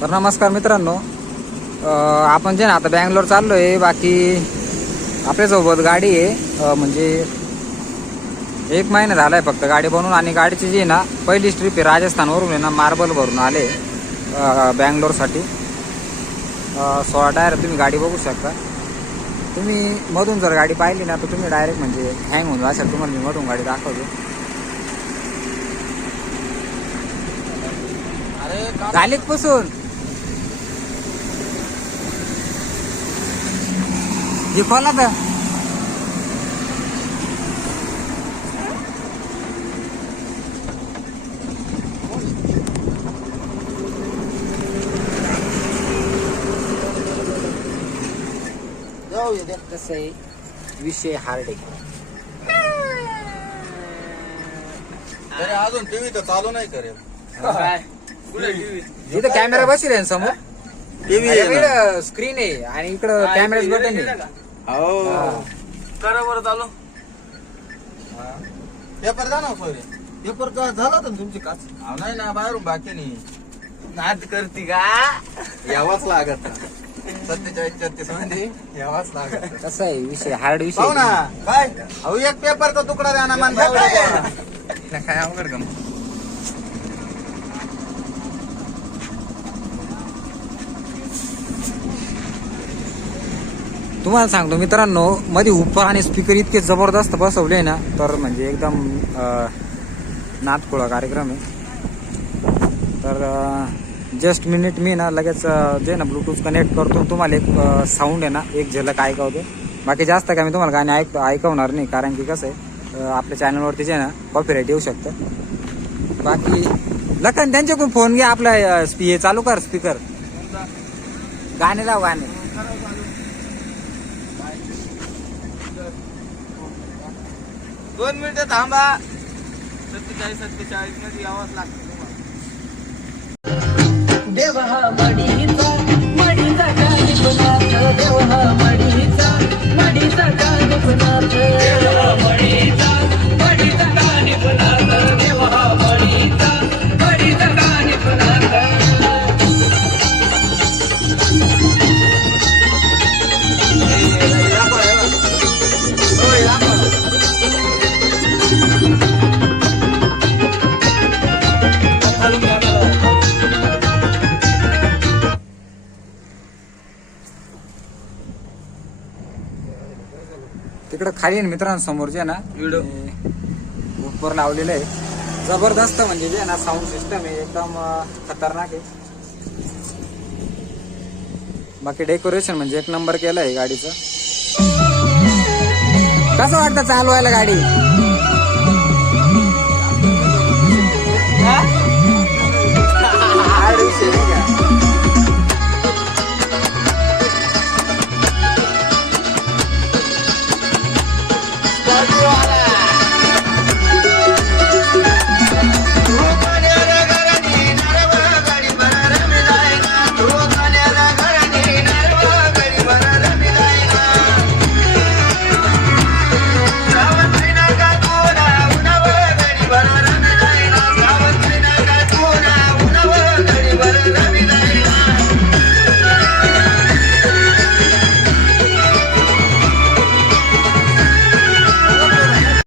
तर नमस्कार मित्रांनो आपण जे ना आता बँगलोर चाललो आहे बाकी आपल्यासोबत गाडी आहे म्हणजे एक महिना झाला आहे फक्त गाडी बनवून आणि गाडीची जी ना पहिली ट्रिप आहे राजस्थानवरून आहे ना मार्बल भरून आले बँगलोरसाठी. सोळा टायर तुम्ही गाडी बघू शकता. तुम्ही मधून जर गाडी पाहिली ना तर तुम्ही डायरेक्ट म्हणजे हँग होऊन असेल तुम्हाला मी मधून गाडी दाखवतो. झालीत पासून. हे खोला तर. कसं आहे विषय हार्ड आहे. तरी अजून टीव्ही तर चालू नाही कुठे टीव्ही इथं कॅमेरा बसेल आहे ना समोर? टीव्ही इकडं स्क्रीन आहे आणि इकडं कॅमेराच बटन आहे. हो. करा बरं चालू. पेपर जा ना सोयरे पेपर का झाला ना तुमची काच नाही ना बाहेरून बाकी नाही. नाद करती का? यावाच लागत सत्तेचाळीस छत्तीसमध्ये यावाच लागत कसं आहे विषय? हार्ड विषय पाहू ना. काय? अहो एक पेपरचा तुकडा द्या ना मान काय? अवघड गम तुम्हाला सांगतो मित्रांनो मध्ये उपर आणि स्पीकर इतके जबरदस्त बसवले ना तर म्हणजे एकदम नादखुळा कार्यक्रम आहे. तर जस्ट मिनिट मी ना लगेच जे ना ब्लूटूथ कनेक्ट करतो तुम्हाला एक साऊंड आहे ना एक झलक ऐकवतो. बाकी जास्त काय मी तुम्हाला गाणे ऐक ऐकवणार नाही कारण की कसं आहे आपल्या चॅनलवरती जे ना कॉपीराईट येऊ शकतं. बाकी लखन त्यांच्याकडून फोन घ्या आपला स्पी चालू कर स्पीकर गाणे लाव गाणे. दोन मिनिटं थांबा. सत्तेचाळीस सत्तेचाळीसमध्ये यावंच लागतं तुम्हाला. देवा मडीचा मडीचा कानिपनाथ देव तिकडं खाली आहे ना मित्रांसमोर जे आहे ना व्हिडिओ. उपर लावलेलं आहे जबरदस्त म्हणजे जे ना साऊंड सिस्टम आहे एकदम खतरनाक आहे बाकी डेकोरेशन म्हणजे एक नंबर केलं आहे गाडीचं कसं वाटतं चालवायला गाडी हा?